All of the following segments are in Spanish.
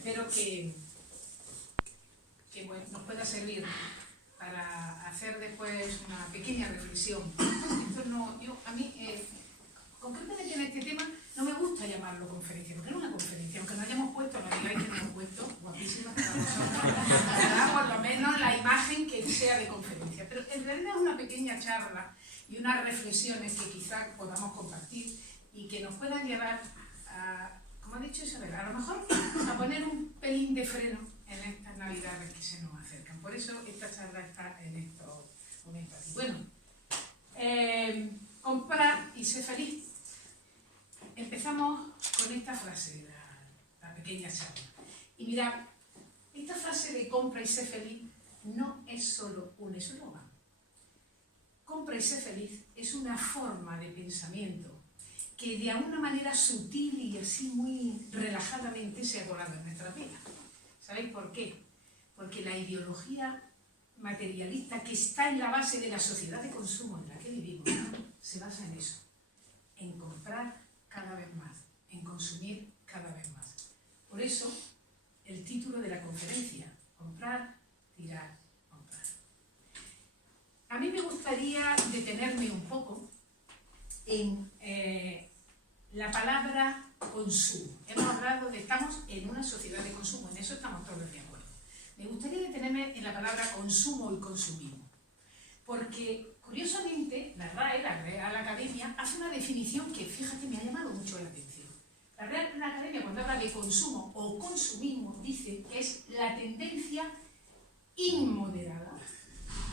espero que bueno, nos pueda servir para hacer después una pequeña reflexión. A mí, concretamente en este tema, no me gusta llamarlo conferencia, porque no es una conferencia, aunque no hayamos puesto, no digáis que no hemos puesto, guapísimas para vosotros, por lo menos la imagen que sea de conferencia. Pero en realidad es una pequeña charla y unas reflexiones que quizás podamos compartir y que nos puedan llevar a, como ha dicho Isabel, a lo mejor a poner un pelín de freno en estas navidades que se nos acercan. Por eso esta charla está en estos momentos. Bueno, comprar y ser feliz. Empezamos con esta frase, la pequeña charla. Y mirad, esta frase de compra y ser feliz no es solo un eslogan. Compra y ser feliz es una forma de pensamiento que de alguna manera sutil y así muy relajadamente se ha colado en nuestra vida. ¿Sabéis por qué? Porque la ideología materialista que está en la base de la sociedad de consumo en la que vivimos se basa en eso, en comprar cada vez más, en consumir cada vez más. Por eso, el título de la conferencia, comprar, tirar, comprar. A mí me gustaría detenerme un poco en la palabra consumo. Hemos hablado de que estamos en una sociedad de consumo, en eso estamos todos de acuerdo. Me gustaría detenerme en la palabra consumo y consumismo, porque curiosamente la RAE, la Real Academia, hace una definición que, fíjate, me ha llamado mucho la atención. La Real Academia, cuando habla de consumo o consumismo, dice que es la tendencia inmoderada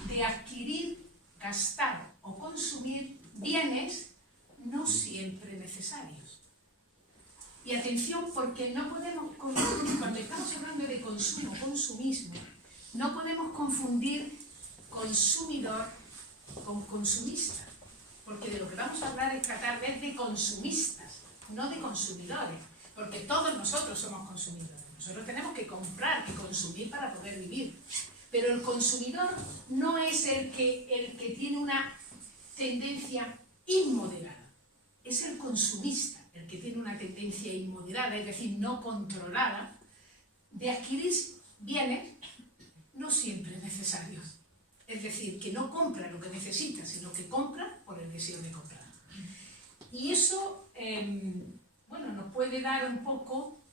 de adquirir, gastar o consumir bienes no siempre necesarios. Y atención, porque no podemos, cuando estamos hablando de consumo, consumismo, no podemos confundir consumidor con consumista, porque de lo que vamos a hablar esta tarde es de consumistas, no de consumidores, porque todos nosotros somos consumidores. Nosotros tenemos que comprar, que consumir para poder vivir. Pero el consumidor no es el que tiene una tendencia inmoderada, es el consumista el que tiene una tendencia inmoderada, es decir, no controlada, de adquirir bienes no siempre necesarios. Es decir, que no compra lo que necesita, sino que compra por el deseo de comprar. Y eso, bueno, nos puede dar un poco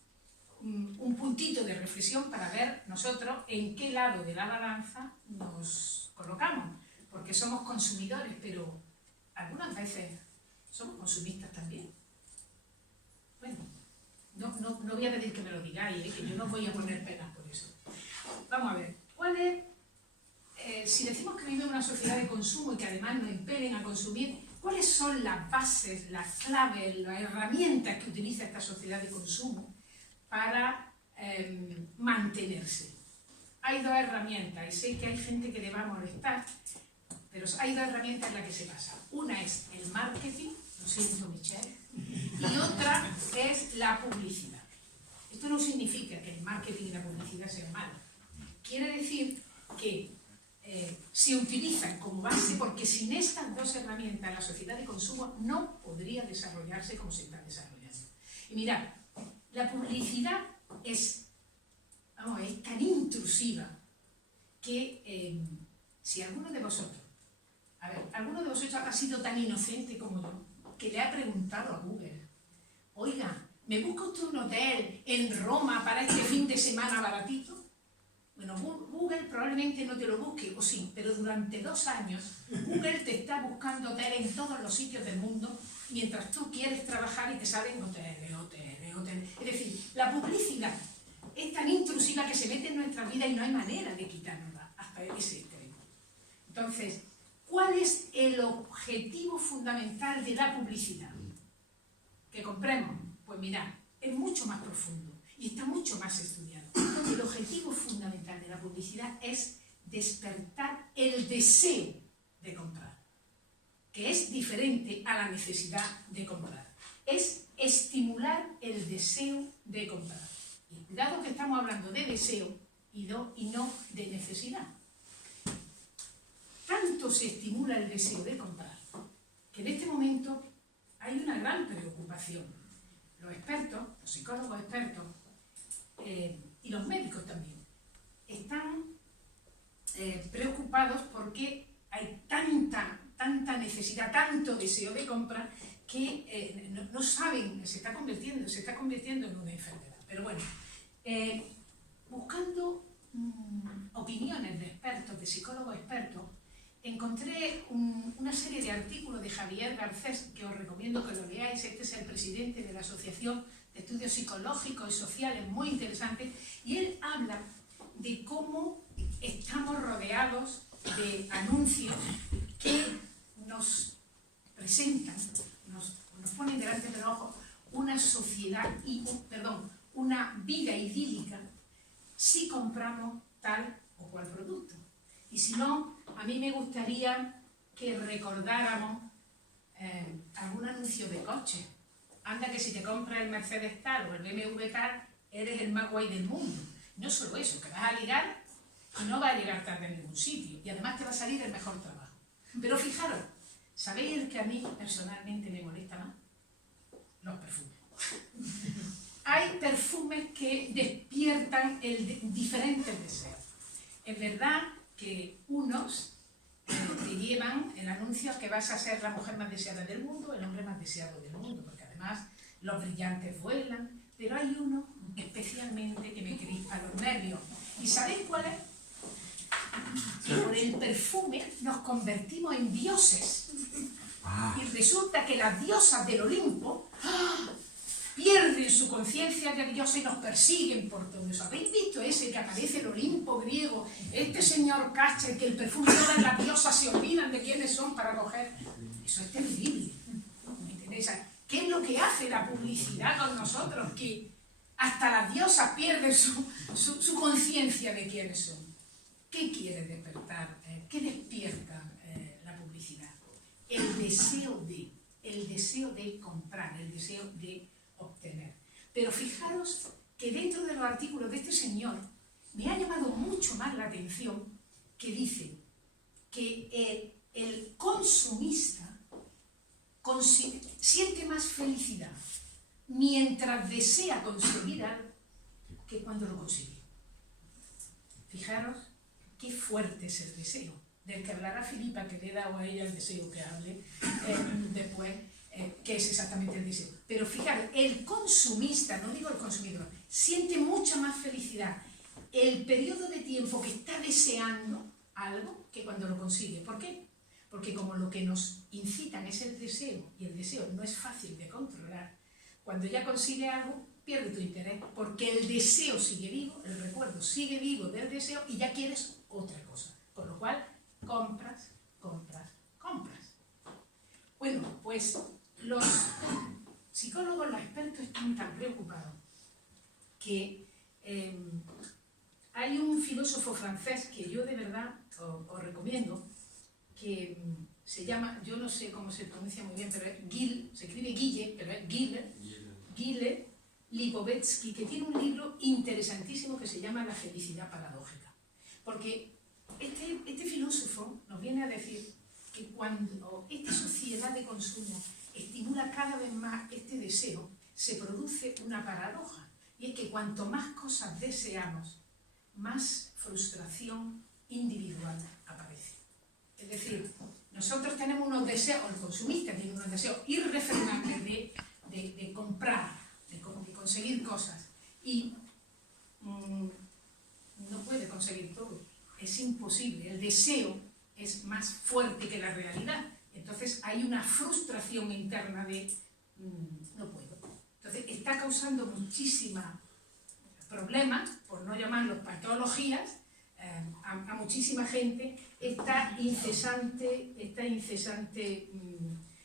un puntito de reflexión para ver nosotros en qué lado de la balanza nos colocamos, porque somos consumidores, pero algunas veces somos consumistas también. Bueno, no voy a pedir que me lo digáis, que yo no voy a poner penas por eso. Vamos a ver, ¿cuál es, si decimos que vivimos en una sociedad de consumo y que además nos impelen a consumir, cuáles son las bases, las claves, las herramientas que utiliza esta sociedad de consumo para mantenerse? Hay dos herramientas, y sé que hay gente que le va a molestar, pero hay dos herramientas en las que se basa. Una es el marketing, lo siento Michelle, y otra es la publicidad. Esto no significa que el marketing y la publicidad sean malos. Quiere decir que se utilizan como base porque sin estas dos herramientas la sociedad de consumo no podría desarrollarse como se está desarrollando. Y mirad, la publicidad es tan intrusiva que si alguno de vosotros ha sido tan inocente como yo, que le ha preguntado a Google, oiga, ¿me busca usted un hotel en Roma para este fin de semana baratito? Bueno, Google probablemente no te lo busque, o sí, pero durante 2 años Google te está buscando hoteles en todos los sitios del mundo mientras tú quieres trabajar y te salen hoteles. Es decir, la publicidad es tan intrusiva que se mete en nuestra vida y no hay manera de quitárnosla hasta ese extremo. Entonces, ¿cuál es el objetivo fundamental de la publicidad? ¿Que compremos? Pues mirad, es mucho más profundo y está mucho más estudiado. El objetivo fundamental de la publicidad es despertar el deseo de comprar, que es diferente a la necesidad de comprar. Es estimular el deseo de comprar. Y cuidado que estamos hablando de deseo y no de necesidad. Tanto se estimula el deseo de comprar que en este momento hay una gran preocupación. Los expertos, los psicólogos expertos, los médicos también, están preocupados porque hay tanta necesidad, tanto deseo de compra que no saben, se está convirtiendo en una enfermedad. Pero bueno, buscando opiniones de expertos, de psicólogos expertos, encontré una serie de artículos de Javier Garcés que os recomiendo que lo leáis. Este es el presidente de la Asociación de Estudios Psicológicos y Sociales, muy interesante, y él habla de cómo estamos rodeados de anuncios que nos presentan, nos ponen delante de los ojos una sociedad, una vida idílica si compramos tal o cual producto. Y si no, a mí me gustaría que recordáramos algún anuncio de coche. Anda que si te compras el Mercedes tal o el BMW tal, eres el más guay del mundo. No solo eso, que vas a ligar y no vas a llegar tarde en ningún sitio. Y además te va a salir el mejor trabajo. Pero fijaros, ¿sabéis el que a mí personalmente me molesta más? Los perfumes. Hay perfumes que despiertan diferentes deseos. Es verdad que unos te llevan el anuncio a que vas a ser la mujer más deseada del mundo, el hombre más deseado del mundo, porque además los brillantes vuelan, pero hay uno especialmente que me crispa los nervios. ¿Y sabéis cuál es? Que por el perfume nos convertimos en dioses. Y resulta que las diosas del Olimpo pierden su conciencia de diosa y nos persiguen por todo eso. ¿Habéis visto ese que aparece el Olimpo griego? Este señor Cacha, que el perfume, todas las diosas se olvidan de quiénes son para coger. Eso es terrible. ¿Me entendéis? ¿Qué es lo que hace la publicidad con nosotros? Que hasta las diosas pierden su conciencia de quiénes son. ¿Qué quiere despertar? ¿Qué despierta la publicidad? El deseo de comprar, el deseo de obtener. Pero fijaros que dentro de los artículos de este señor me ha llamado mucho más la atención que dice que el consumista siente más felicidad mientras desea conseguir algo que cuando lo consigue. Fijaros qué fuerte es el deseo, del que hablará Filipa, que le he dado a ella el deseo que hable después, que es exactamente el deseo. Pero fijaros, el consumista, no digo el consumidor, siente mucha más felicidad el periodo de tiempo que está deseando algo que cuando lo consigue. ¿Por qué? Porque como lo que nos incitan es el deseo, y el deseo no es fácil de controlar, cuando ya consigue algo, pierde tu interés, porque el deseo sigue vivo, el recuerdo sigue vivo del deseo y ya quieres otra cosa. Con lo cual, compras. Bueno, pues los psicólogos, los expertos están tan preocupados que hay un filósofo francés que yo de verdad os recomiendo, que se llama, yo no sé cómo se pronuncia muy bien, pero es se escribe Guille, pero es Gile Lipovetsky, que tiene un libro interesantísimo que se llama La felicidad paradójica. Porque este filósofo nos viene a decir que cuando esta sociedad de consumo estimula cada vez más este deseo, se produce una paradoja, y es que cuanto más cosas deseamos, más frustración individual aparece. Es decir, nosotros tenemos unos deseos, o el consumista tiene unos deseos irrefrenables de comprar, de conseguir cosas, y no puede conseguir todo, es imposible, el deseo es más fuerte que la realidad, entonces hay una frustración interna de no puedo. Entonces está causando muchísimos problemas, por no llamarlos patologías, a muchísima gente esta incesante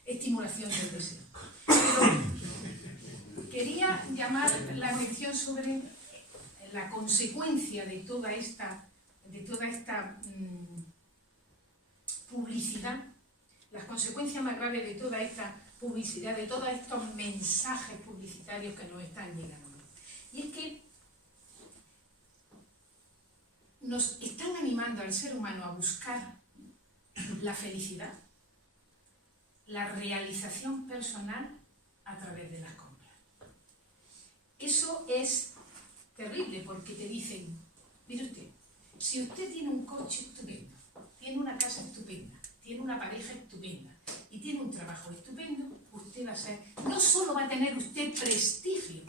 estimulación del deseo. Pero quería llamar la atención sobre la consecuencia de toda esta publicidad, las consecuencias más graves de toda esta publicidad, de todos estos mensajes publicitarios que nos están llegando. Y es que nos están animando al ser humano a buscar la felicidad, la realización personal a través de las compras. Eso es terrible, porque te dicen, mire usted, si usted tiene un coche estupendo, tiene una casa estupenda, tiene una pareja estupenda y tiene un trabajo estupendo, usted va a ser, no solo va a tener usted prestigio,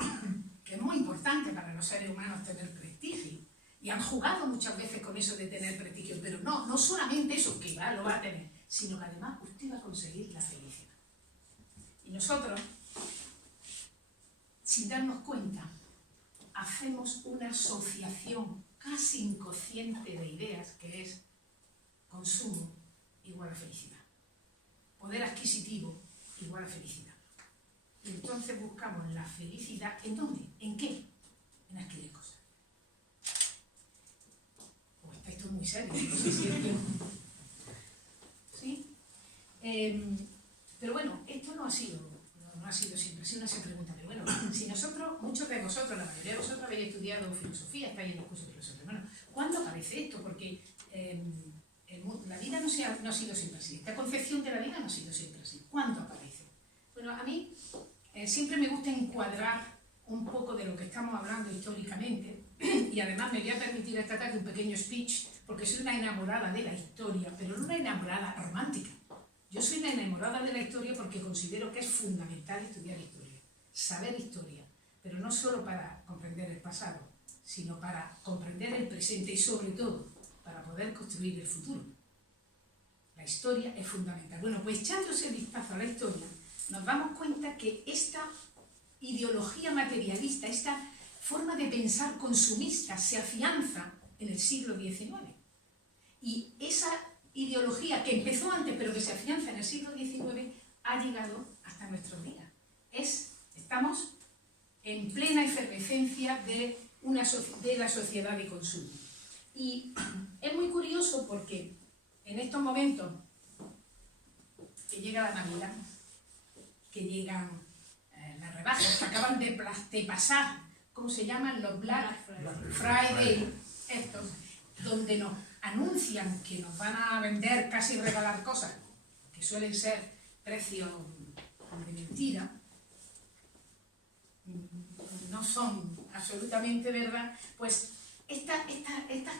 que es muy importante para los seres humanos tener prestigio, y han jugado muchas veces con eso de tener prestigio, pero no solamente eso, que lo va a tener, sino que además usted va a conseguir la felicidad. Y nosotros, sin darnos cuenta, hacemos una asociación casi inconsciente de ideas, que es consumo igual a felicidad, poder adquisitivo igual a felicidad. Y entonces buscamos la felicidad, ¿en dónde? ¿En qué? En adquirir cosas. Pues está esto muy serio, no sé si es que... ¿Sí? Pero bueno, esto no ha sido siempre así. Uno se pregunta, pero bueno, si nosotros, muchos de vosotros, la mayoría de vosotros habéis estudiado filosofía, estáis en los cursos de filosofía, bueno, ¿cuándo aparece esto? Porque la vida no ha sido siempre así, esta concepción de la vida no ha sido siempre así. ¿Cuándo aparece? Bueno, a mí siempre me gusta encuadrar un poco de lo que estamos hablando históricamente, y además me voy a permitir esta tarde un pequeño speech, porque soy una enamorada de la historia, pero no una enamorada romántica. Yo soy una enamorada de la historia porque considero que es fundamental estudiar historia, saber historia, pero no solo para comprender el pasado, sino para comprender el presente y sobre todo para poder construir el futuro. La historia es fundamental. Bueno, pues echándose el vistazo a la historia, nos damos cuenta que esta ideología materialista, esta forma de pensar consumista se afianza en el siglo XIX. Y esa ideología que empezó antes pero que se afianza en el siglo XIX ha llegado hasta nuestros días. Estamos en plena efervescencia de la sociedad de consumo. Y es muy curioso porque en estos momentos que llega la Navidad, que llegan las rebajas, que acaban de pasar, ¿cómo se llaman? Los Black Friday, estos, donde nos anuncian que nos van a vender, casi regalar cosas, que suelen ser precios de mentira, no son absolutamente verdad, pues estas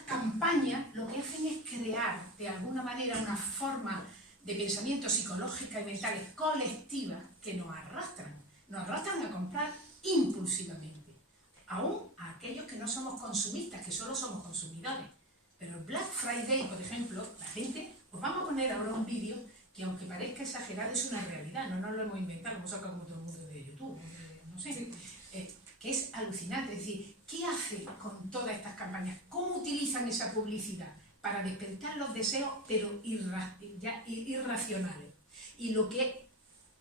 campañas lo que hacen es crear de alguna manera una forma de pensamiento psicológica y mental colectiva que nos arrastran a comprar impulsivamente, aún a aquellos que no somos consumistas, que solo somos consumidores. Pero el Black Friday, por ejemplo, la gente, os vamos a poner ahora un vídeo que aunque parezca exagerado es una realidad, no nos lo hemos inventado, lo hemos sacado como todo el mundo de YouTube, no sé, que es alucinante. Es decir, ¿qué hace con todas estas campañas? ¿Cómo utilizan esa publicidad? Para despertar los deseos, pero irracionales. Y lo que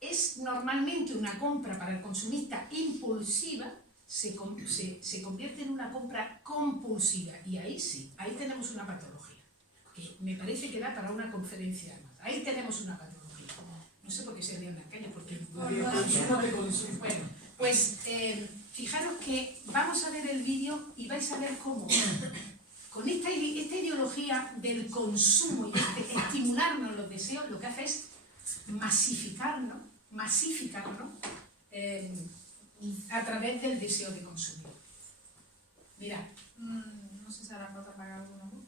es normalmente una compra para el consumista impulsiva, se convierte en una compra compulsiva. Y ahí sí, ahí tenemos una patología, que me parece que da para una conferencia más. Ahí tenemos una patología. No sé por qué se ríen de aquello, porque bueno, pues fijaros que vamos a ver el vídeo y vais a ver cómo con esta ideología del consumo y de estimularnos los deseos, lo que hace es masificarnos a través del deseo de consumir. Mirad. No sé si hará falta apagar alguna luz.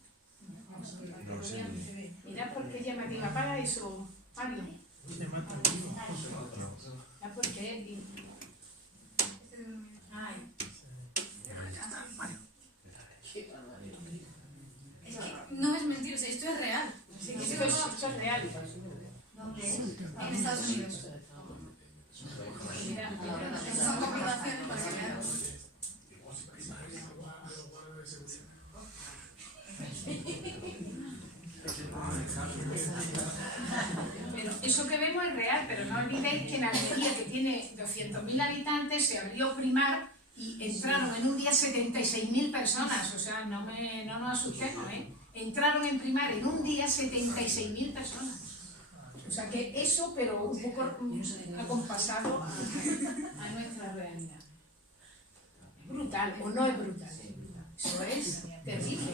No sé. Mirad por qué llamativa. Apaga eso, Mario. Ya porque es... Ay. Es que no es mentira, o sea, esto es real. Sí, esto es real. ¿Dónde? En Estados Unidos. Son compilaciones para que vean. Pero eso que vemos es real, pero no olvidéis que en Almería, que tiene 200.000 habitantes, se abrió Primar y entraron en un día 76.000 personas. O sea, no nos asustemos, ¿eh? Entraron en Primar en un día 76.000 personas. O sea que eso, pero un poco acompasado a nuestra realidad. ¿Es brutal o no es brutal? Eso es terrible.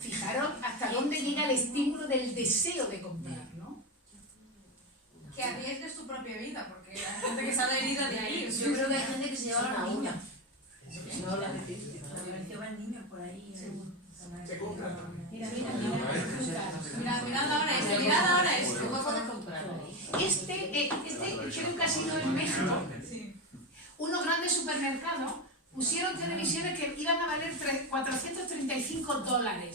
Fijaros hasta dónde llega el estímulo del deseo de comprar, ¿no? Que arriesgues tu propia vida, porque hay gente que sale herida de ahí. Yo creo que hay gente que se lleva la uña. No la que va el niño por ahí. Se compra. Mira, Mirad ahora esto. ¿Cómo puedes comprarlo? Este creo que ha sido en México. Sí. Unos grandes supermercados pusieron televisiones que iban a valer $435.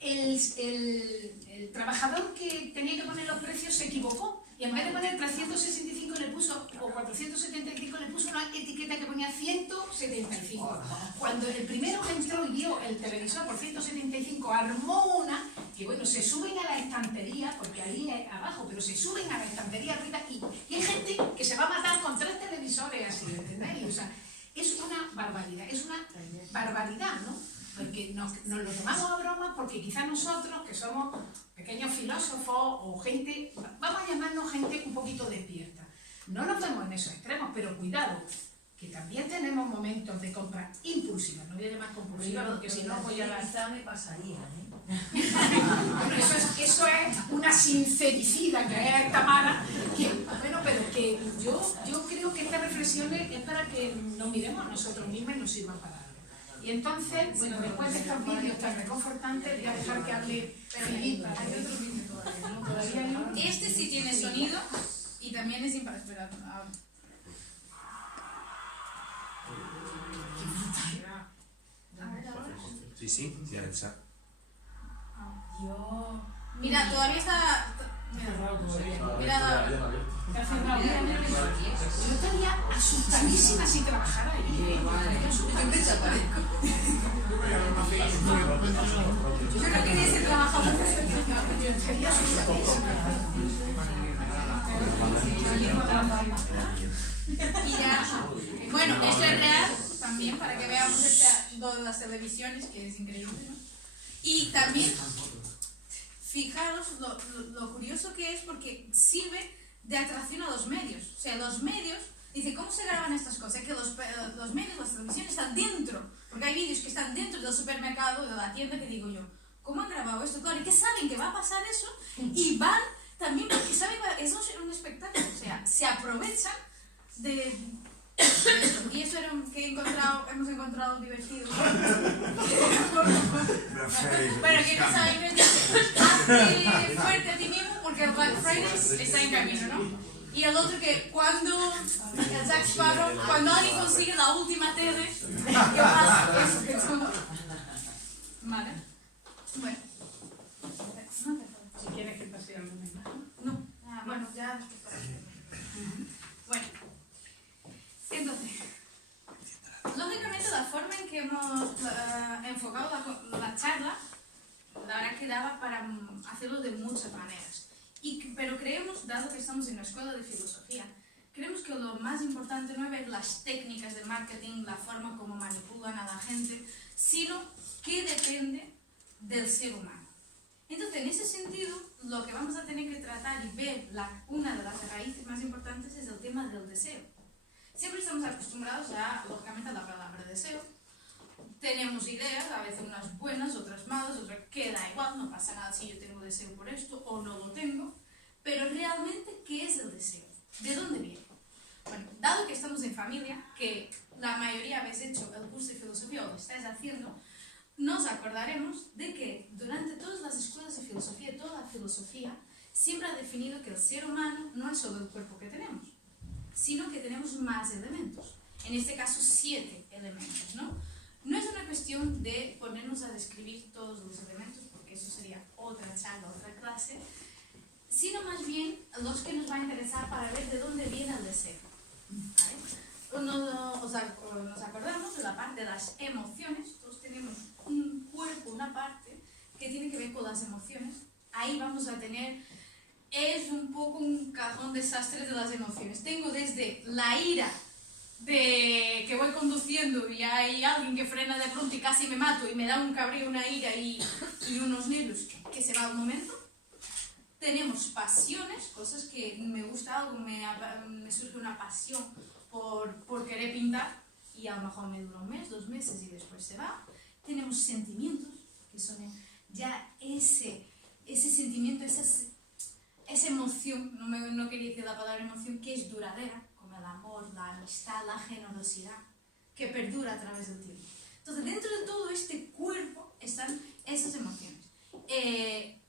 El trabajador que tenía que poner los precios se equivocó y en vez de poner 365 le puso, o 475 le puso una etiqueta que ponía 175. Cuando el primero que entró y vio el televisor por 175 armó una, que bueno, se suben a la estantería, porque ahí es abajo, pero se suben a la estantería arriba y hay gente que se va a matar con 3 televisores así, ¿entendéis? O sea, es una barbaridad, ¿no? Porque nos lo tomamos a broma porque quizás nosotros, que somos pequeños filósofos o gente, vamos a llamarnos gente un poquito despierta. No nos vemos en esos extremos, pero cuidado, que también tenemos momentos de compra impulsiva, no voy a llamar compulsiva porque si no voy a dar... Quizá me pasaría, Bueno, eso es una sincericida que es Tamara, bueno, pero que yo creo que estas reflexiones es para que nos miremos a nosotros mismos y nos sirvan para algo. Y entonces, bueno, después de estos vídeos tan reconfortantes, voy a dejar que hable Filipa. Hay otro vídeo todavía, ¿no? Todavía hay uno. Este sí tiene sonido y también es para esperar. Ahora. Sí, ya está. Dios. Mira, todavía está. Mira, Está cerrado. Yo estaría asustadísima si trabajara ahí. yo no quería ser trabajador. Yo estaría asustadísima. Y ya. Bueno, esto es real también para que veamos todas las televisiones, que es increíble, ¿no? Y también, fijaros lo curioso que es porque sirve de atracción a los medios. O sea, los medios, dice, ¿cómo se graban estas cosas? Que los medios, las televisiones están dentro, porque hay vídeos que están dentro del supermercado, de la tienda, que digo yo, ¿cómo han grabado esto? Claro, y que saben que va a pasar eso, y van también porque saben que es un espectáculo, o sea, se aprovechan de esto. Y esto era que hemos encontrado divertido. Bueno, que no sabe hazte fuerte a ti mismo porque el Black Friday está en camino, ¿no? Y el otro que cuando el Jack Sparrow, cuando alguien consigue la última tele, ¿qué pasa? Vale. Bueno. Si quieres que pase algo más. No. Bueno, ya después para Bueno. Entonces, lógicamente la forma en que hemos enfocado la charla, la verdad que daba para hacerlo de muchas maneras. Pero creemos, dado que estamos en una escuela de filosofía, creemos que lo más importante no es ver las técnicas de marketing, la forma como manipulan a la gente, sino que depende del ser humano. Entonces, en ese sentido, lo que vamos a tener que tratar y ver, una de las raíces más importantes es el tema del deseo. Siempre estamos acostumbrados lógicamente, a la palabra deseo. Tenemos ideas, a veces unas buenas, otras malas, otras que da igual, no pasa nada si yo tengo deseo por esto o no lo tengo. Pero realmente, ¿qué es el deseo? ¿De dónde viene? Bueno, dado que estamos en familia, que la mayoría habéis hecho el curso de filosofía o lo estáis haciendo, nos acordaremos de que durante todas las escuelas de filosofía, toda la filosofía, siempre ha definido que el ser humano no es solo el cuerpo que tenemos, sino que tenemos más elementos. En este caso, 7 elementos, ¿no? No es una cuestión de ponernos a describir todos los elementos, porque eso sería otra charla, otra clase, sino más bien los que nos va a interesar para ver de dónde viene el deseo. ¿Vale? Nos acordamos de la parte de las emociones. Todos tenemos un cuerpo, una parte que tiene que ver con las emociones. Ahí vamos a tener, es un poco un cajón desastre de las emociones. Tengo desde la ira de que voy conduciendo y hay alguien que frena de pronto y casi me mato y me da un cabreo, una ira y unos nervios que se va al momento. Tenemos pasiones, cosas que me gusta algo, me surge una pasión por querer pintar y a lo mejor me dura un mes, 2 meses y después se va. Tenemos sentimientos, que son ya ese sentimiento, esa emoción, no quería decir la palabra emoción, que es duradera, como el amor, la amistad, la generosidad, que perdura a través del tiempo. Entonces, dentro de todo este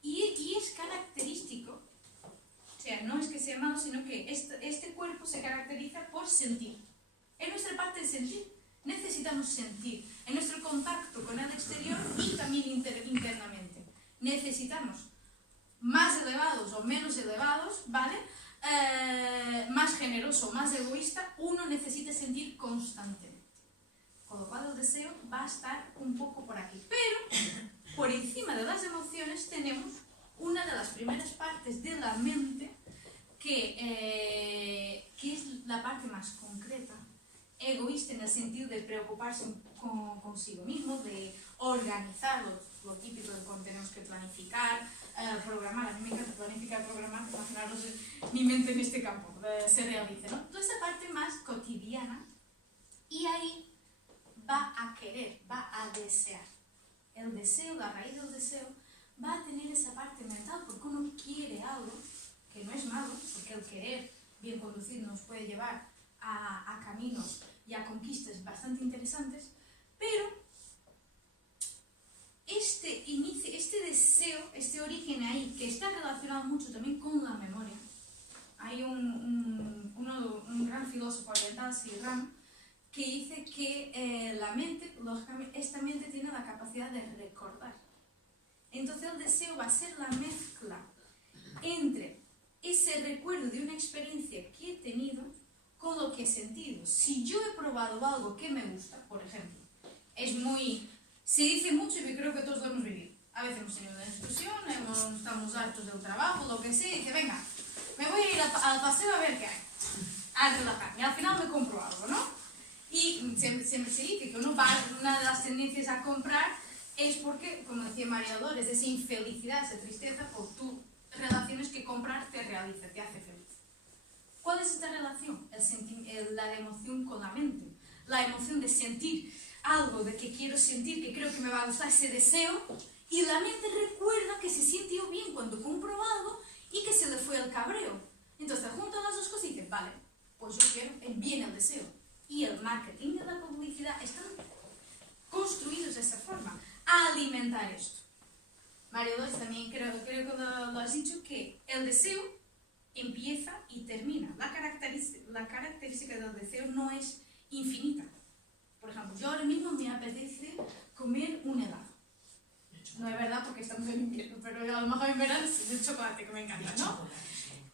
y es característico, o sea, no es que sea malo, sino que este cuerpo se caracteriza por sentir. Es nuestra parte de sentir. Necesitamos sentir en nuestro contacto con el exterior y también internamente. Necesitamos más elevados o menos elevados, ¿vale? Más generoso o más egoísta, uno necesita sentir constantemente. Con lo cual el deseo va a estar un poco por aquí. Pero por encima de las emociones tenemos una de las primeras partes de la mente que es la parte más concreta, egoísta en el sentido de preocuparse consigo mismo, de organizar lo típico de cuando tenemos que planificar, programar. A mí me encanta planificar, programar, imaginaros mi mente en este campo, se realice, ¿no? Toda esa parte más cotidiana, y ahí va a querer, va a desear. El deseo, la raíz del deseo, va a tener esa parte mental, porque uno quiere algo, que no es malo, porque el querer bien conducido nos puede llevar a caminos y a conquistas bastante interesantes, pero este deseo, este origen ahí, que está relacionado mucho también con la memoria. Hay un gran filósofo oriental, Sri-Ram, que dice que la mente, lógicamente, esta mente tiene la capacidad de recordar. Entonces el deseo va a ser la mezcla entre ese recuerdo de una experiencia que he tenido con lo que he sentido. Si yo he probado algo que me gusta, por ejemplo, se dice mucho y creo que todos lo hemos vivido. A veces hemos tenido una discusión, estamos hartos del trabajo, lo que sea, y dice, venga, me voy a ir al paseo a ver qué hay, a relajarme. Y al final me compro algo, ¿no? Y siempre se dice que una de las tendencias a comprar es porque, como decía María Dolores, esa infelicidad, esa tristeza, por tú relaciones que comprar te realiza, te hace feliz. ¿Cuál es esta relación? La emoción con la mente. La emoción de sentir algo, de que quiero sentir, que creo que me va a gustar, ese deseo, y la mente recuerda que se sintió bien cuando compró algo y que se le fue el cabreo. Entonces juntan las dos cosas y dicen, vale, pues yo quiero bien el deseo. Y el marketing y la publicidad están construidos de esa forma, a alimentar esto. María Dolores también creo que lo has dicho, que el deseo empieza y termina. La característica del deseo no es infinita. Por ejemplo, yo ahora mismo me apetece comer un helado. No es verdad porque estamos en invierno, pero a lo mejor en verano es el chocolate que me encanta, ¿no?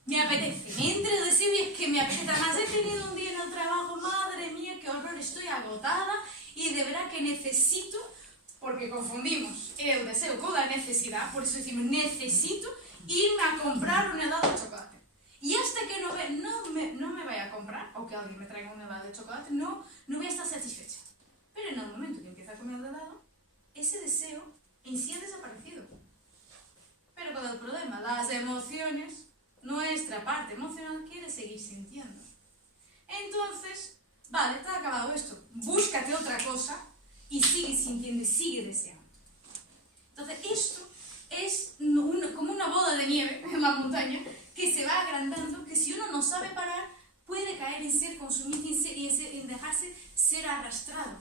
Me apetece, me entra el deseo y es que me apetece. Además he tenido un día en el trabajo, madre mía, qué horror, estoy agotada y de verdad que necesito, porque confundimos el deseo con la necesidad, por eso decimos necesito irme a comprar un helado de chocolate. Y hasta que no me vaya a comprar, o que alguien me traiga un helado de chocolate, no voy a estar satisfecha. Pero en el momento que empieza a comer el helado, ese deseo en sí ha desaparecido. Pero con el problema, las emociones, nuestra parte emocional quiere seguir sintiendo. Entonces, vale, te ha acabado esto, búscate otra cosa y sigue sintiendo y sigue deseando. Entonces, esto es como una bola de nieve en la montaña que se va agrandando, que si uno no sabe parar, puede caer en ser consumido y en dejarse ser arrastrado.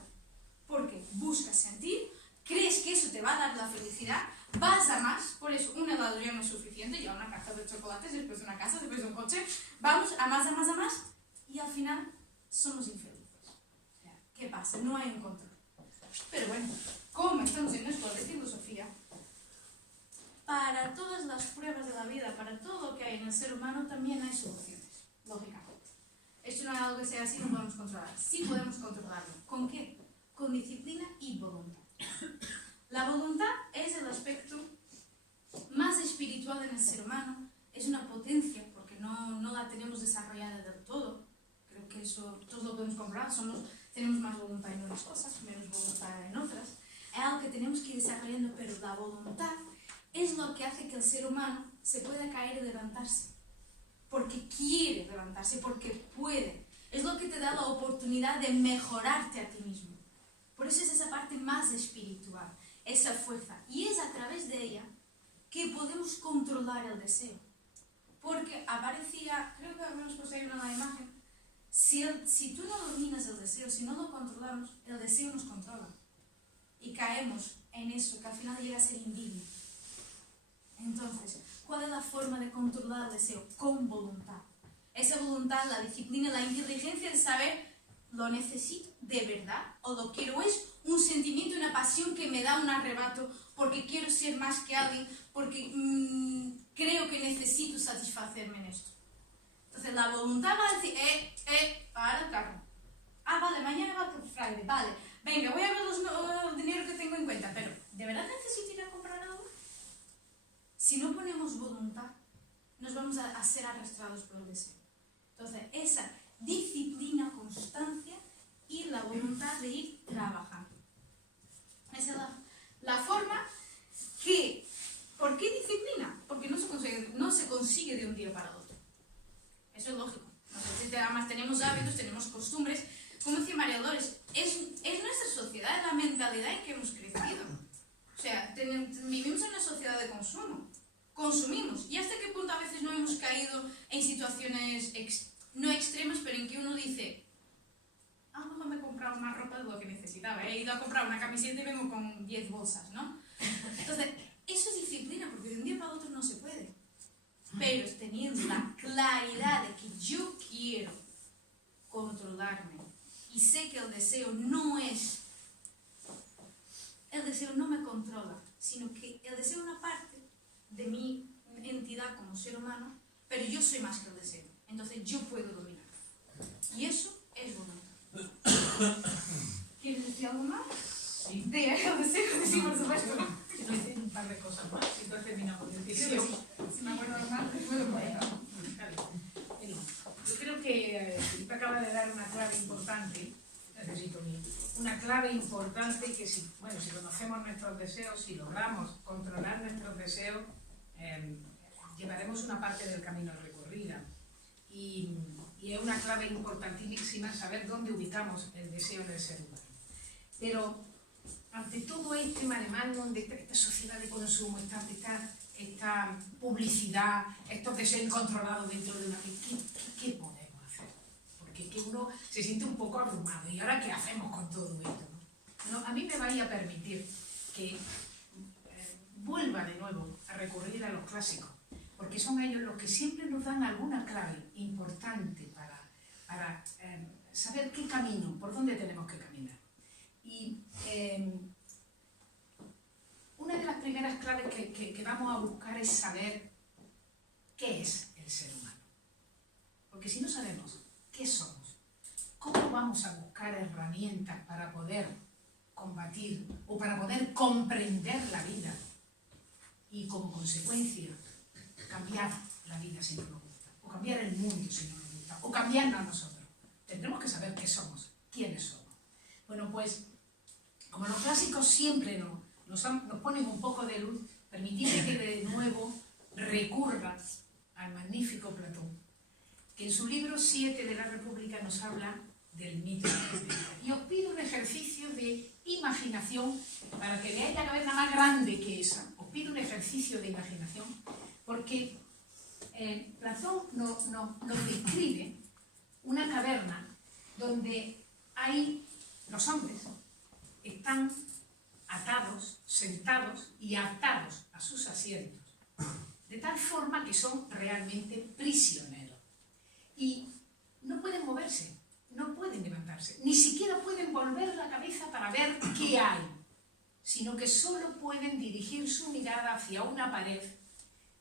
Porque buscas sentir, crees que eso te va a dar la felicidad, vas a más, por eso un helado ya no es suficiente, ya una caja de chocolates, después de una casa, después de un coche, vamos a más, y al final somos infelices. O sea, ¿qué pasa? No hay un control. Pero bueno, como estamos en esto de filosofía, para todas las pruebas de la vida, para todo lo que hay en el ser humano, también hay soluciones, lógicamente. Esto no es algo que sea así, no podemos controlar. Sí podemos controlarlo. ¿Con qué? Con disciplina y voluntad. La voluntad es el aspecto más espiritual en el ser humano, es una potencia, porque no la tenemos desarrollada del todo. Creo que eso todos lo podemos comprobar, tenemos más voluntad en unas cosas, menos voluntad en otras. Es algo que tenemos que ir desarrollando, pero la voluntad es lo que hace que el ser humano se pueda caer y levantarse. Porque quiere levantarse, porque puede. Es lo que te da la oportunidad de mejorarte a ti mismo. Por eso es esa parte más espiritual, esa fuerza. Y es a través de ella que podemos controlar el deseo. Porque aparecía, creo que habíamos puesto ahí una imagen, si tú no dominas el deseo, si no lo controlamos, el deseo nos controla. Y caemos en eso, que al final llega a ser indigno. Entonces, ¿cuál es la forma de controlar el deseo? Con voluntad. Esa voluntad, la disciplina, la inteligencia de saber, ¿lo necesito de verdad? ¿O lo quiero? ¿Es un sentimiento, una pasión que me da un arrebato porque quiero ser más que alguien, porque creo que necesito satisfacerme en esto? Entonces la voluntad va a decir, para el carro. Ah, vale, mañana va por Friday, vale. Venga, voy a ver el dinero que tengo en cuenta, pero ¿de verdad necesito ir a comprar algo? Si no ponemos voluntad, nos vamos a ser arrastrados por el deseo. Entonces, esa disciplina, constancia y la voluntad de ir trabajando. Esa es la forma que... ¿Por qué disciplina? Porque no se consigue de un día para otro. Eso es lógico. Nosotros además tenemos hábitos, tenemos costumbres. Como decía María Dolores, es nuestra sociedad, es la mentalidad en que hemos crecido. O sea, vivimos en una sociedad de consumo. Consumimos. ¿Y hasta qué punto a veces no hemos caído en situaciones no extremas, pero en que uno dice, a lo mejor me he comprado más ropa de lo que necesitaba, he ido a comprar una camiseta y vengo con 10 bolsas, ¿no? Entonces, eso es disciplina, porque de un día para otro no se puede. Pero teniendo la claridad de que yo quiero controlarme y sé que el deseo no me controla, sino que el deseo es una parte de mi entidad como ser humano, pero yo soy más que el deseo. Entonces yo puedo dominar. Y eso es voluntad. ¿Quieres decir algo más? Sí. De el deseo, sí, por supuesto. Quiero decir un par de cosas más y entonces terminamos de decir Sí, sí. Si me acuerdo más, después lo puedo. Yo creo que Felipe acaba de dar una clave importante, una clave importante que si conocemos nuestros deseos, si logramos controlar nuestros deseos, llevaremos una parte del camino recorrida. Y es una clave importantísima saber dónde ubicamos el deseo del ser humano. Pero ante todo este maremágnum de esta sociedad de consumo, esta publicidad, estos deseos incontrolados dentro de una vida, ¿qué podemos hacer? Porque es que uno se siente un poco abrumado. ¿Y ahora qué hacemos con todo esto? ¿No? A mí me vaya a permitir que vuelva de nuevo a recurrir a los clásicos, porque son ellos los que siempre nos dan alguna clave importante para saber qué camino, por dónde tenemos que caminar. Y una de las primeras claves que vamos a buscar es saber qué es el ser humano. Porque si no sabemos qué somos, ¿cómo vamos a buscar herramientas para poder combatir o para poder comprender la vida y como consecuencia cambiar la vida si no nos gusta, o cambiar el mundo si no nos gusta, o cambiarnos a nosotros? Tendremos que saber qué somos, quiénes somos. Bueno, pues, como los clásicos siempre nos ponen un poco de luz, permitidme que de nuevo recurra al magnífico Platón, que en su libro 7 de la República nos habla del mito de Prometeo. Y os pido un ejercicio de imaginación para que veáis la caverna más grande que esa. Os pido un ejercicio de imaginación porque Platón nos describe una caverna donde los hombres están atados, sentados y atados a sus asientos, de tal forma que son realmente prisioneros. Y no pueden moverse, no pueden levantarse, ni siquiera pueden volver la cabeza para ver qué hay, sino que solo pueden dirigir su mirada hacia una pared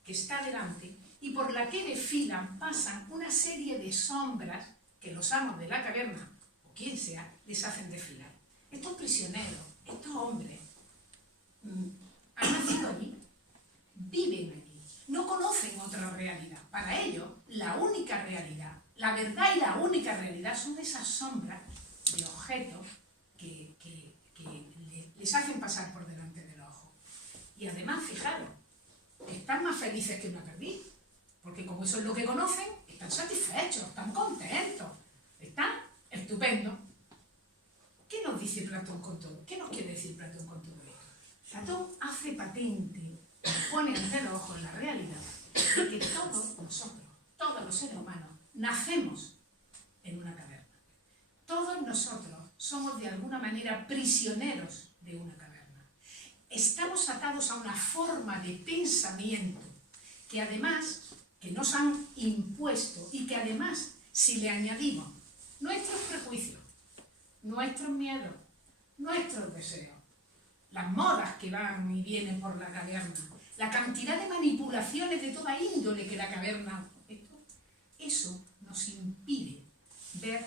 que está delante y por la que pasan una serie de sombras que los amos de la caverna, o quien sea, les hacen desfilar. Estos prisioneros, estos hombres, han nacido allí, viven allí, no conocen otra realidad. Para ellos, la única realidad, la verdad y la única realidad son esas sombras de objetos que les hacen pasar por delante del ojo. Y además, fijaros, están más felices que una perdiz, porque como eso es lo que conocen, están satisfechos, están contentos, están estupendos. ¿Qué nos dice Platón con todo? ¿Qué nos quiere decir Platón con todo esto? Platón hace patente, pone ante los ojos la realidad de que todos nosotros, todos los seres humanos, nacemos en una caverna. Todos nosotros somos de alguna manera prisioneros de una caverna. estamos atados a una forma de pensamiento que además, que nos han impuesto y que además, si le añadimos nuestros prejuicios, nuestros miedos, nuestros deseos, las modas que van y vienen por la caverna, la cantidad de manipulaciones de toda índole que la caverna... Eso nos impide ver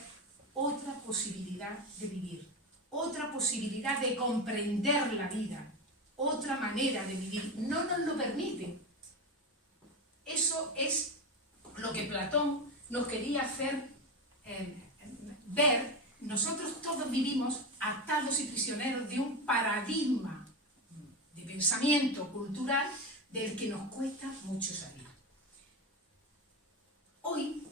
otra posibilidad de vivir, otra posibilidad de comprender la vida, otra manera de vivir. No nos lo permite. Eso es lo que Platón nos quería hacer ver. Nosotros todos vivimos atados y prisioneros de un paradigma de pensamiento cultural del que nos cuesta mucho salir. Hoy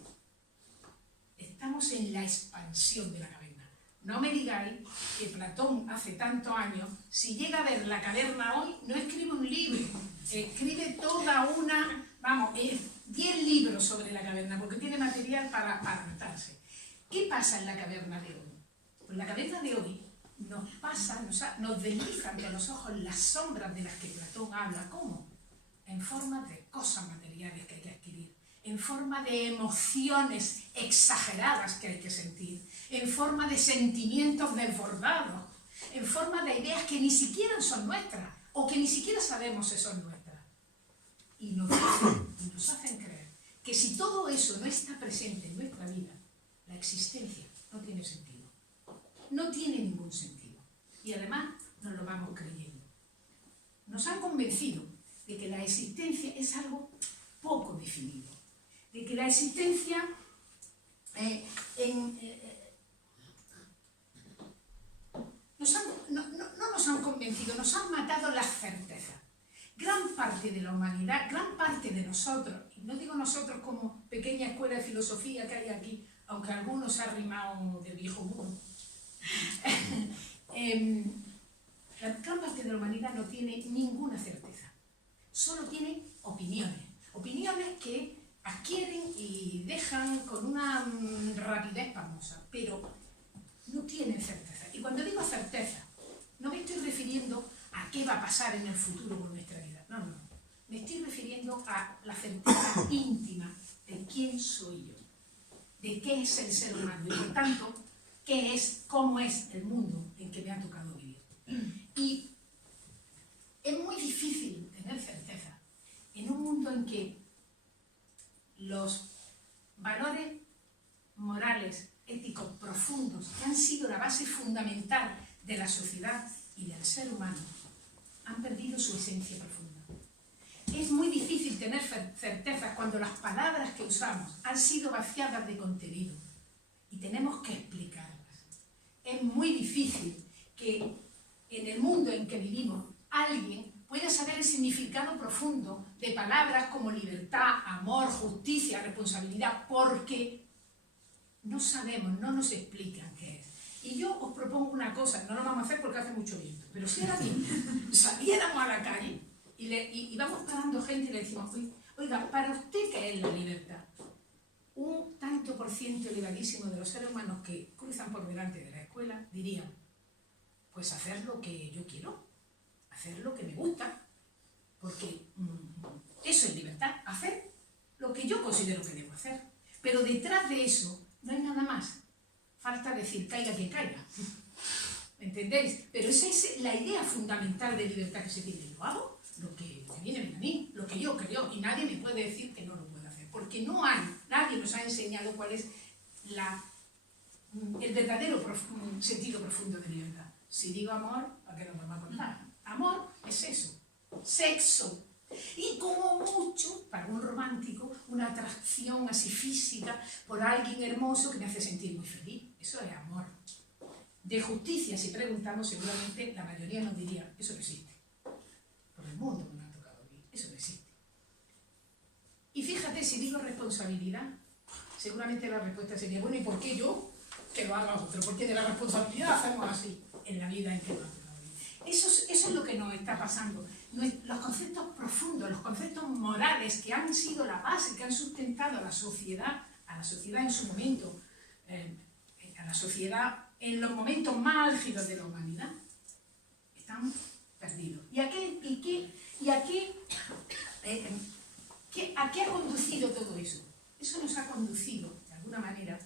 estamos en la expansión de la caverna. No me digáis que Platón hace tantos años, si llega a ver la caverna hoy, no escribe un libro, escribe toda una, 10 libros sobre la caverna, porque tiene material para matarse. ¿Qué pasa en la caverna de hoy? Pues en la caverna de hoy nos desliza ante los ojos las sombras de las que Platón habla. ¿Cómo? En forma de cosas materiales que hay que adquirir, en forma de emociones exageradas que hay que sentir, en forma de sentimientos desbordados, en forma de ideas que ni siquiera son nuestras, o que ni siquiera sabemos si son nuestras. Y nos hacen creer que si todo eso no está presente en nuestra vida, la existencia no tiene sentido. No tiene ningún sentido. Y además nos lo vamos creyendo. Nos han convencido de que la existencia es algo poco definido, de que la existencia no nos han convencido, nos han matado las certezas. Gran parte de la humanidad, gran parte de nosotros, y no digo nosotros como pequeña escuela de filosofía que hay aquí, aunque algunos se han arrimado del viejo mundo, la gran parte de la humanidad no tiene ninguna certeza, solo tiene opiniones, opiniones que adquieren y dejan con una rapidez famosa, pero no tienen certeza. Y cuando digo certeza, no me estoy refiriendo a qué va a pasar en el futuro con nuestra vida, no. Me estoy refiriendo a la certeza íntima de quién soy yo, de qué es el ser humano y por tanto, cómo es el mundo en que me ha tocado vivir. Y es muy difícil tener certeza en un mundo en que los valores morales, éticos profundos, que han sido la base fundamental de la sociedad y del ser humano, han perdido su esencia profunda. Es muy difícil tener certeza cuando las palabras que usamos han sido vaciadas de contenido y tenemos que explicarlas. Es muy difícil que en el mundo en que vivimos alguien pueda saber el significado profundo de palabras como libertad, amor, justicia, responsabilidad, porque no sabemos, no nos explican qué es. Y yo os propongo una cosa, no lo vamos a hacer porque hace mucho viento, pero si ahora mismo saliéramos a la calle y vamos parando gente y le decimos, oiga, ¿para usted qué es la libertad? Un tanto por ciento elevadísimo de los seres humanos que cruzan por delante de la escuela dirían, pues hacer lo que yo quiero, hacer lo que me gusta, porque eso es libertad, hacer lo que yo considero que debo hacer. Pero detrás de eso no hay nada más, falta decir caiga quien caiga, ¿me entendéis? Pero esa es la idea fundamental de libertad que se tiene. Yo hago lo que me viene a mí, lo que yo creo, y nadie me puede decir que no lo puedo hacer, porque nadie nos ha enseñado cuál es el verdadero sentido profundo de libertad. Si digo amor, ¿a qué nos vamos a contar? Amor es eso, sexo. Y como mucho, para un romántico, una atracción así física por alguien hermoso que me hace sentir muy feliz. Eso es amor. De justicia, si preguntamos, seguramente la mayoría nos diría, eso no existe. Por el mundo que nos ha tocado vivir, eso no existe. Y fíjate, si digo responsabilidad, seguramente la respuesta sería, bueno, ¿y por qué yo? Que lo haga otro, porque de la responsabilidad hacemos así en la vida en que nos ha tocado vivir. Eso es lo que nos está pasando. Los conceptos profundos, los conceptos morales que han sido la base, que han sustentado a la sociedad en su momento, a la sociedad en los momentos más álgidos de la humanidad, están perdidos. Y aquí ¿Y a qué ha conducido todo eso? Eso nos ha conducido, de alguna manera,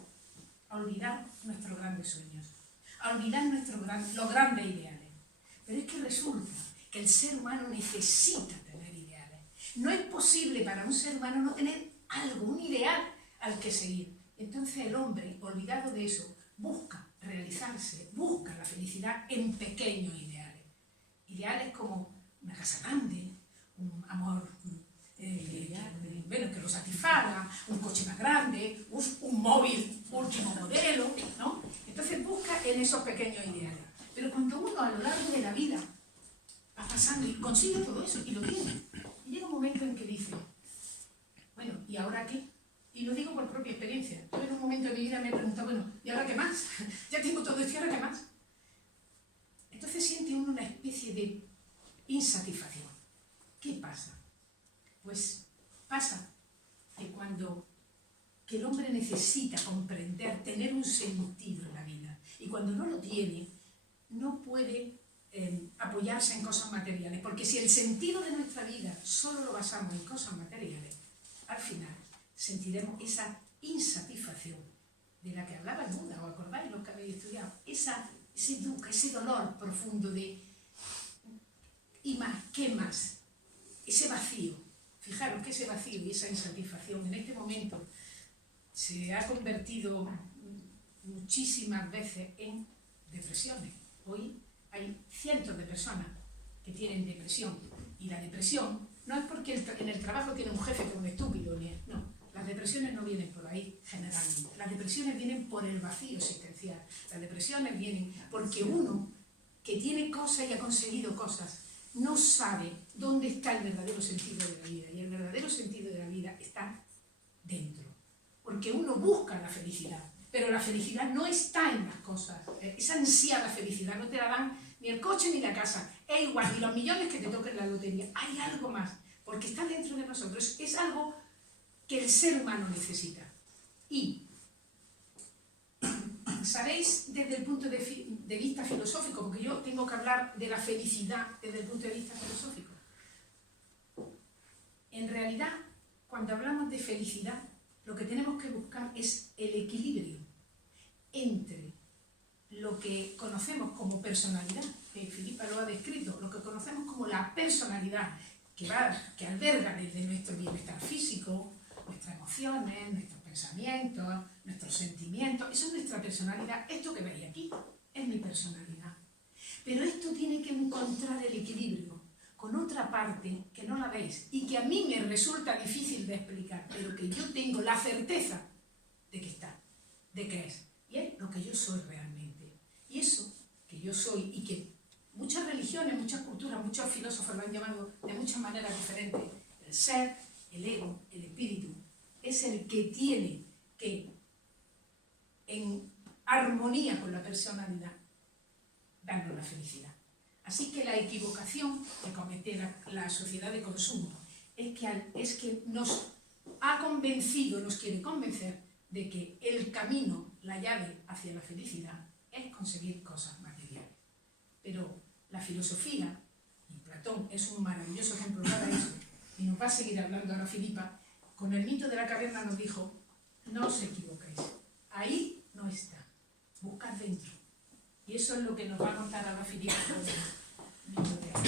a olvidar nuestros grandes sueños, a olvidar los grandes ideales. Pero es que resulta que el ser humano necesita tener ideales. No es posible para un ser humano no tener algo, un ideal al que seguir. Entonces el hombre, olvidado de eso, busca realizarse, busca la felicidad en pequeños ideales. Ideales como una casa grande, un amor que lo satisfaga, un coche más grande, un móvil último modelo, ¿no? Entonces busca en esos pequeños ideales. Pero cuando uno a lo largo de la vida va pasando y consigue todo eso y lo tiene, y llega un momento en que dice, bueno, ¿y ahora qué? Y lo digo por propia experiencia. Yo en un momento de mi vida me he preguntado, bueno, ¿y ahora qué más? Ya tengo todo esto, ¿y ahora qué más? Entonces siente uno una especie de insatisfacción. ¿Qué pasa? Pues pasa que el hombre necesita comprender, tener un sentido en la vida. Y cuando no lo tiene, no puede apoyarse en cosas materiales. Porque si el sentido de nuestra vida solo lo basamos en cosas materiales, al final sentiremos esa insatisfacción de la que hablaba el Buda, ¿os acordáis los que habéis estudiado? Ese dukkha, ese dolor profundo de ¿y más? ¿Qué más? Ese vacío. Fijaros que ese vacío y esa insatisfacción en este momento se ha convertido muchísimas veces en depresiones. Hoy hay cientos de personas que tienen depresión, y la depresión no es porque en el trabajo tiene un jefe que es un estúpido, no. Las depresiones no vienen por ahí, generalmente. Las depresiones vienen por el vacío existencial. Las depresiones vienen porque uno que tiene cosas y ha conseguido cosas no sabe dónde está el verdadero sentido de la vida. Y el verdadero sentido de la vida está dentro. Porque uno busca la felicidad, pero la felicidad no está en las cosas. Esa ansiada felicidad no te la dan ni el coche ni la casa. Es igual, ni los millones que te toquen la lotería. Hay algo más, porque está dentro de nosotros. Es algo que el ser humano necesita. Y, ¿sabéis desde el punto de vista filosófico? Porque yo tengo que hablar de la felicidad desde el punto de vista filosófico. En realidad, cuando hablamos de felicidad, lo que tenemos que buscar es el equilibrio entre lo que conocemos como personalidad, que Filipa lo ha descrito, lo que conocemos como la personalidad, que alberga desde nuestro bienestar físico, nuestras emociones, nuestros pensamientos, nuestros sentimientos. Eso es nuestra personalidad. Esto que veis aquí es mi personalidad. Pero esto tiene que encontrar el equilibrio con otra parte que no la veis y que a mí me resulta difícil de explicar, pero que yo tengo la certeza de que está, de que es. Y es lo que yo soy realmente. Y eso que yo soy y que muchas religiones, muchas culturas, muchos filósofos lo han llamado de muchas maneras diferentes, el ser, el ego, el espíritu, es el que tiene que, en armonía con la personalidad, darnos la felicidad. Así que la equivocación que comete la sociedad de consumo es que nos ha convencido, nos quiere convencer de que el camino, la llave hacia la felicidad, es conseguir cosas materiales. Pero la filosofía, y Platón es un maravilloso ejemplo para eso, y nos va a seguir hablando ahora Filipa, con el mito de la caverna nos dijo, no os equivoquéis, ahí no está, buscad dentro. Y eso es lo que nos va a contar ahora Filipa con el mito de la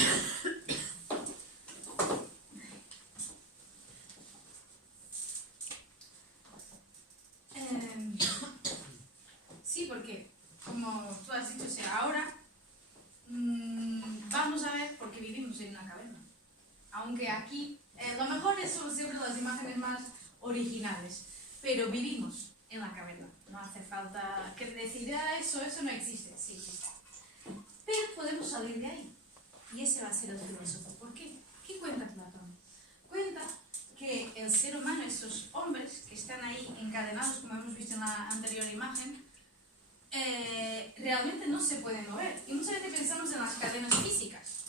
Sí, porque, como tú has dicho, o sea, ahora vamos a ver por qué vivimos en una caverna. Aunque aquí, lo mejor son siempre las imágenes más originales, pero vivimos en la caverna. No hace falta que decir, eso no existe. Sí existe. Pero podemos salir de ahí. Y ese va a ser el filósofo. ¿Por qué? ¿Qué cuenta Platón? Cuenta que el ser humano, estos hombres que están ahí encadenados, como hemos visto en la anterior imagen, realmente no se pueden mover. Y muchas veces pensamos en las cadenas físicas.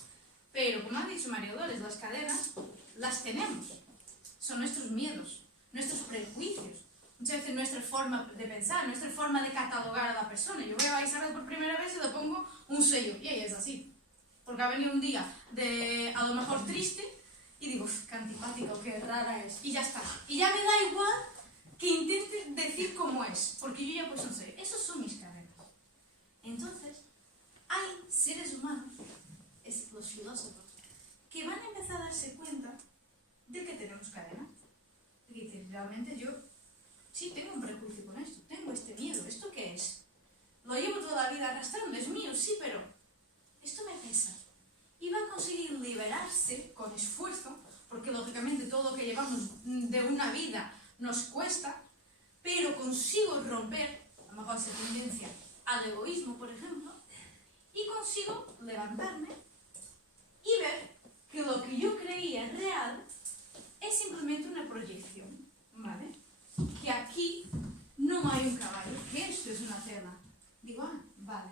Pero, como ha dicho María Dolores, las cadenas las tenemos. Son nuestros miedos, nuestros prejuicios. Muchas veces nuestra forma de pensar, nuestra forma de catalogar a la persona. Yo veo a Isabel por primera vez y le pongo un sello. Y ella es así. porque ha venido un día a lo mejor triste y digo, qué antipático, qué rara es, y ya está. Y ya me da igual que intente decir cómo es, porque yo ya pues no sé, esos son mis cadenas. Entonces, hay seres humanos, los filósofos, que van a empezar a darse cuenta de que tenemos cadenas. Y dicen, realmente yo sí tengo un prejuicio con esto, tengo este miedo, ¿esto qué es? Lo llevo toda la vida arrastrando, es mío, sí, pero esto me pesa. Y va a conseguir liberarse con esfuerzo, porque lógicamente todo lo que llevamos de una vida nos cuesta, pero consigo romper, a lo mejor esa tendencia al egoísmo, por ejemplo, y consigo levantarme y ver que lo que yo creía real es simplemente una proyección, ¿vale? Que aquí no hay un caballo, que esto es una tela. Digo, vale.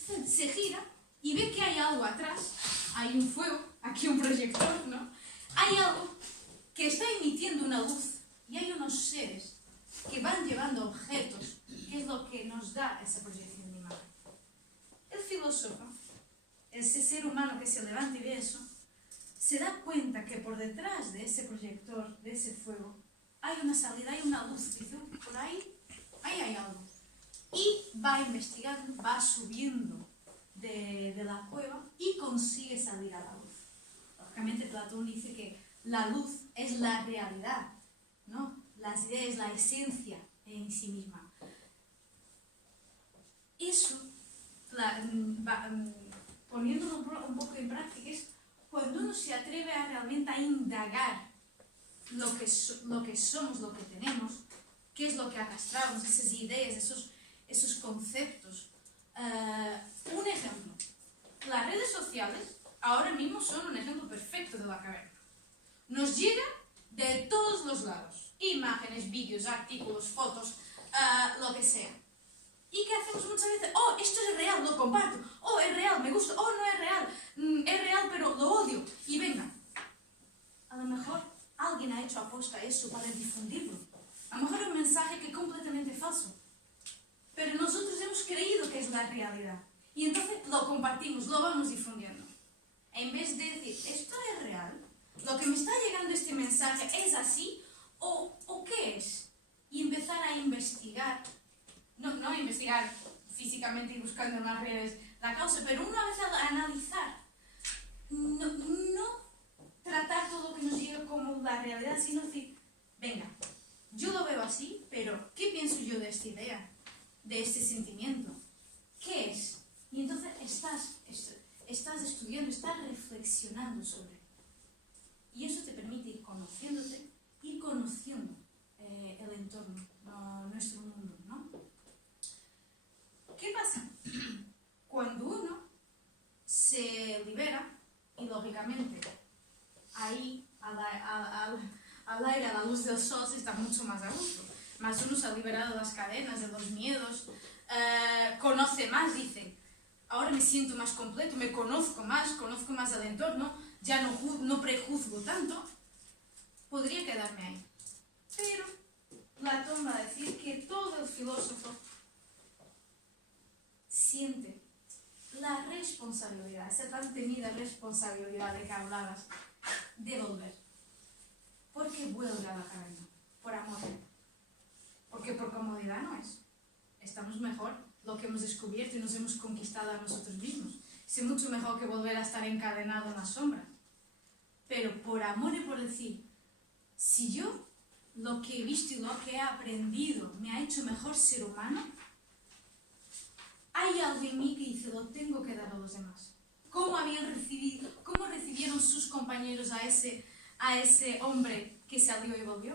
Entonces se gira y ve que hay algo atrás, hay un fuego, aquí un proyector, ¿no? Hay algo que está emitiendo una luz y hay unos seres que van llevando objetos, que es lo que nos da esa proyección de imagen. El filósofo, ese ser humano que se levanta y ve eso, se da cuenta que por detrás de ese proyector, de ese fuego, hay una salida, hay una luz. Dice, por ahí hay algo. Y va investigando, va subiendo de la cueva y consigue salir a la luz. Lógicamente Platón dice que la luz es la realidad, ¿no? Las ideas, la esencia en sí misma. Eso, poniéndolo un poco en práctica, es cuando uno se atreve a realmente a indagar lo que somos, lo que tenemos, qué es lo que arrastramos, esas ideas, esos conceptos. Un ejemplo, las redes sociales ahora mismo son un ejemplo perfecto de la caverna. Nos llega de todos los lados, imágenes, vídeos, artículos, fotos, lo que sea. ¿Y qué hacemos muchas veces? Oh, esto es real, lo comparto. Oh, es real, me gusta. Oh, no es real. Es real, pero lo odio. Y venga, a lo mejor alguien ha hecho aposta a eso para difundirlo. A lo mejor es un mensaje que es completamente falso. Pero nosotros hemos creído que es la realidad. Y entonces lo compartimos, lo vamos difundiendo. En vez de decir, ¿esto es real? ¿Lo que me está llegando este mensaje es así? ¿O qué es? Y empezar a investigar. No investigar físicamente y buscando en las redes la causa, pero una vez a analizar. No tratar todo lo que nos llega como la realidad, sino decir, venga, yo lo veo así, pero ¿qué pienso yo de esta idea? De este sentimiento. ¿Qué es? Y entonces estás estudiando, estás reflexionando sobre. Y eso te permite ir conociéndote, ir conociendo el entorno, nuestro mundo, ¿no? ¿Qué pasa? Cuando uno se libera, y lógicamente ahí al aire, a la luz del sol, se está mucho más a gusto. Más uno se ha liberado de las cadenas, de los miedos, conoce más, dice, ahora me siento más completo, me conozco más el entorno, ya no prejuzgo tanto, podría quedarme ahí. Pero Platón va a decir que todo el filósofo siente la responsabilidad, esa tan temida responsabilidad de que hablabas, de volver. ¿Por qué vuelve a la caverna? Por amor. Porque por comodidad no es. Estamos mejor lo que hemos descubierto y nos hemos conquistado a nosotros mismos. Es mucho mejor que volver a estar encadenado en la sombra. Pero por amor y por decir, si yo lo que he visto y lo que he aprendido me ha hecho mejor ser humano, hay algo en mí que dice, lo tengo que dar a los demás. ¿Cómo recibieron sus compañeros a ese hombre que salió y volvió?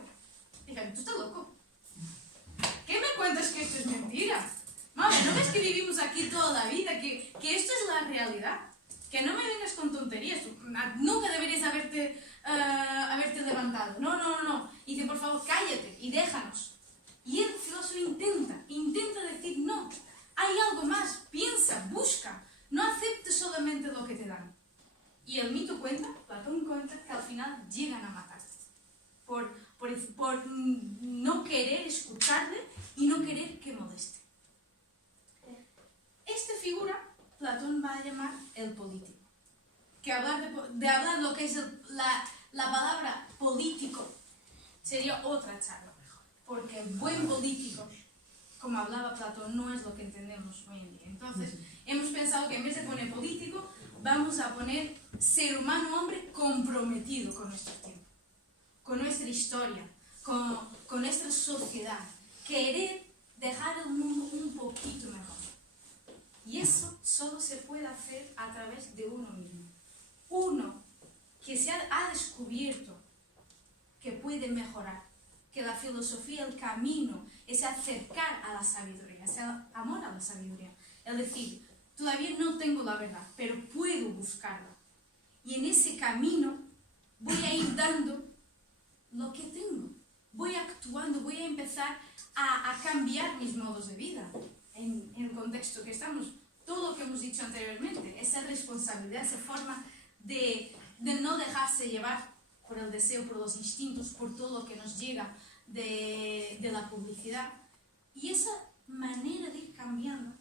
Dijeron, tú estás loco. ¿Qué me cuentas que esto es mentira? Mami, ¿no ves que vivimos aquí toda la vida? Que esto es la realidad. Que no me vengas con tonterías. Nunca deberías haberte levantado. No. Y dice, por favor, cállate y déjanos. Y el filósofo intenta decir, no, hay algo más, piensa, busca. No aceptes solamente lo que te dan. Y el mito cuenta, Platón cuenta, que al final llegan a matar. Por no querer escucharle y no querer que moleste. Esta figura Platón va a llamar el político. que de hablar lo que es la palabra político sería otra charla mejor. Porque buen político, como hablaba Platón, no es lo que entendemos hoy en día. Entonces, hemos pensado que en vez de poner político, vamos a poner ser humano, hombre comprometido con nuestro tiempo, con nuestra historia, con nuestra sociedad. Querer dejar el mundo un poquito mejor. Y eso solo se puede hacer a través de uno mismo. Uno que se ha descubierto que puede mejorar, que la filosofía, el camino, es acercar a la sabiduría, es el amor a la sabiduría. Es decir, todavía no tengo la verdad, pero puedo buscarla. Y en ese camino voy a ir dando lo que tengo. Voy actuando, voy a empezar a cambiar mis modos de vida en el contexto que estamos. Todo lo que hemos dicho anteriormente, esa responsabilidad, esa forma de no dejarse llevar por el deseo, por los instintos, por todo lo que nos llega de la publicidad. Y esa manera de ir cambiando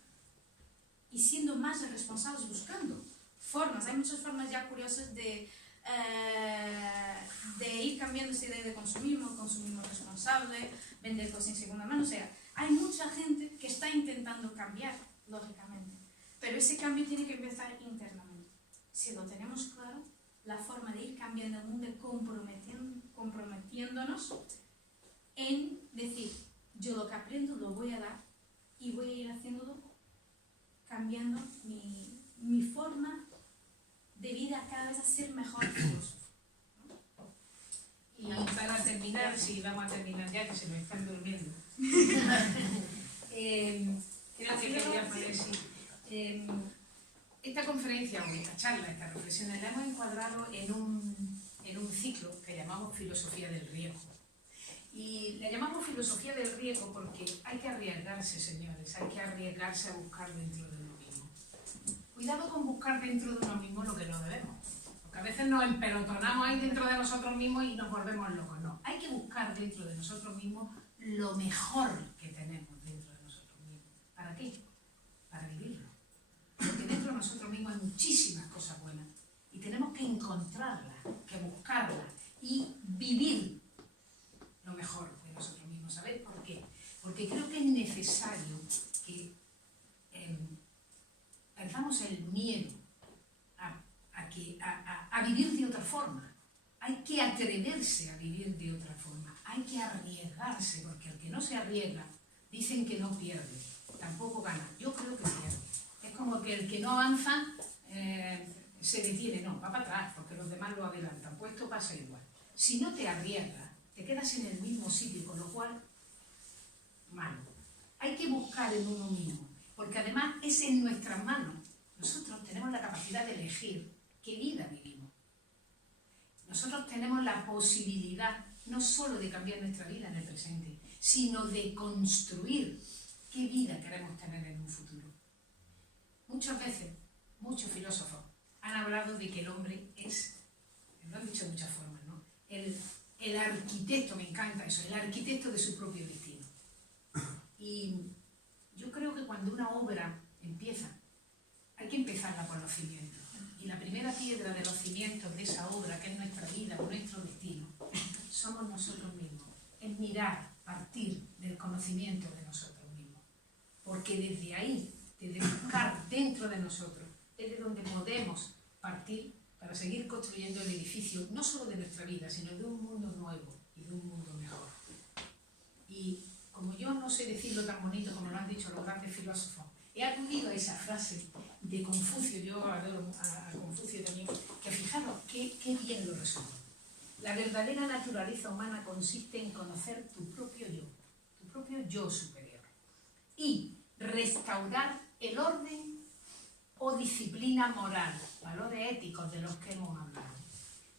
y siendo más responsables, buscando formas. Hay muchas formas ya curiosas de ir cambiando esa idea de consumismo responsable, vender cosas en segunda mano. O sea, hay mucha gente que está intentando cambiar, lógicamente. Pero ese cambio tiene que empezar internamente. Si lo tenemos claro, la forma de ir cambiando el mundo es comprometiéndonos en decir, yo lo que aprendo lo voy a dar y voy a ir haciéndolo, cambiando mi forma de vida cada vez a ser mejor filósofo. Y para terminar, sí, vamos a terminar ya, que se me están durmiendo. Creo que quería poner, sí. Esta conferencia o esta charla, estas reflexiones, la hemos encuadrado en un ciclo que llamamos Filosofía del Riesgo. Y la llamamos Filosofía del Riesgo porque hay que arriesgarse, señores, hay que arriesgarse a buscar dentro de uno mismo. Cuidado con buscar dentro de uno mismo lo que no debemos. Porque a veces nos empelotonamos ahí dentro de nosotros mismos y nos volvemos locos. No, hay que buscar dentro de nosotros mismos lo mejor que tenemos dentro de nosotros mismos. ¿Para qué? Para vivirlo. Porque dentro de nosotros mismos hay muchísimas cosas buenas y tenemos que encontrarlas, que buscarlas y vivir lo mejor de nosotros mismos. ¿Sabéis por qué? Porque creo que es necesario que perdamos el miedo a vivir de otra forma. Hay que atreverse a vivir de otra forma. Hay que arriesgarse, porque el que no se arriesga, dicen que no pierde, tampoco gana. Yo creo que pierde. Es como que el que no avanza se detiene, no, va para atrás, porque los demás lo adelantan. Pues esto pasa igual. Si no te arriesgas, te quedas en el mismo sitio, con lo cual, malo. Hay que buscar en uno mismo, porque además es en nuestras manos. Nosotros tenemos la capacidad de elegir qué vida vivimos. Nosotros tenemos la posibilidad no solo de cambiar nuestra vida en el presente, sino de construir qué vida queremos tener en un futuro. Muchas veces, muchos filósofos han hablado de que el hombre es, lo han dicho de muchas formas, ¿no? El arquitecto, me encanta eso, el arquitecto de su propio destino. Y yo creo que cuando una obra empieza, hay que empezarla por los cimientos. Y la primera piedra de los cimientos de esa obra, que es nuestra vida o nuestro destino, somos nosotros mismos. Es mirar, partir del conocimiento de nosotros mismos. Porque desde ahí, desde buscar dentro de nosotros, es de donde podemos partir para seguir construyendo el edificio, no solo de nuestra vida, sino de un mundo nuevo y de un mundo mejor. Y como yo no sé decirlo tan bonito como lo han dicho los grandes filósofos, he acudido a esa frase de Confucio, yo adoro a Confucio también, que fijaros qué bien lo resume. La verdadera naturaleza humana consiste en conocer tu propio yo superior, y restaurar el orden o disciplina moral, valores éticos de los que hemos hablado.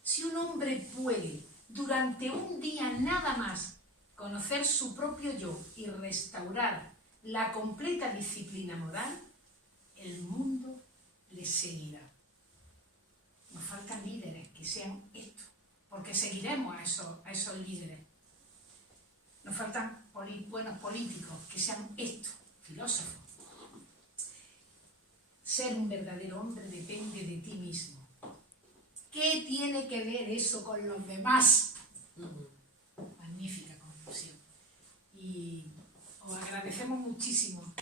Si un hombre puede, durante un día nada más, conocer su propio yo y restaurar la completa disciplina moral, el mundo le seguirá. Nos faltan líderes que sean esto, porque seguiremos a esos líderes. Nos faltan buenos políticos que sean esto, filósofos. Ser un verdadero hombre depende de ti mismo. ¿Qué tiene que ver eso con los demás? Magnífica conclusión. Y os agradecemos muchísimo.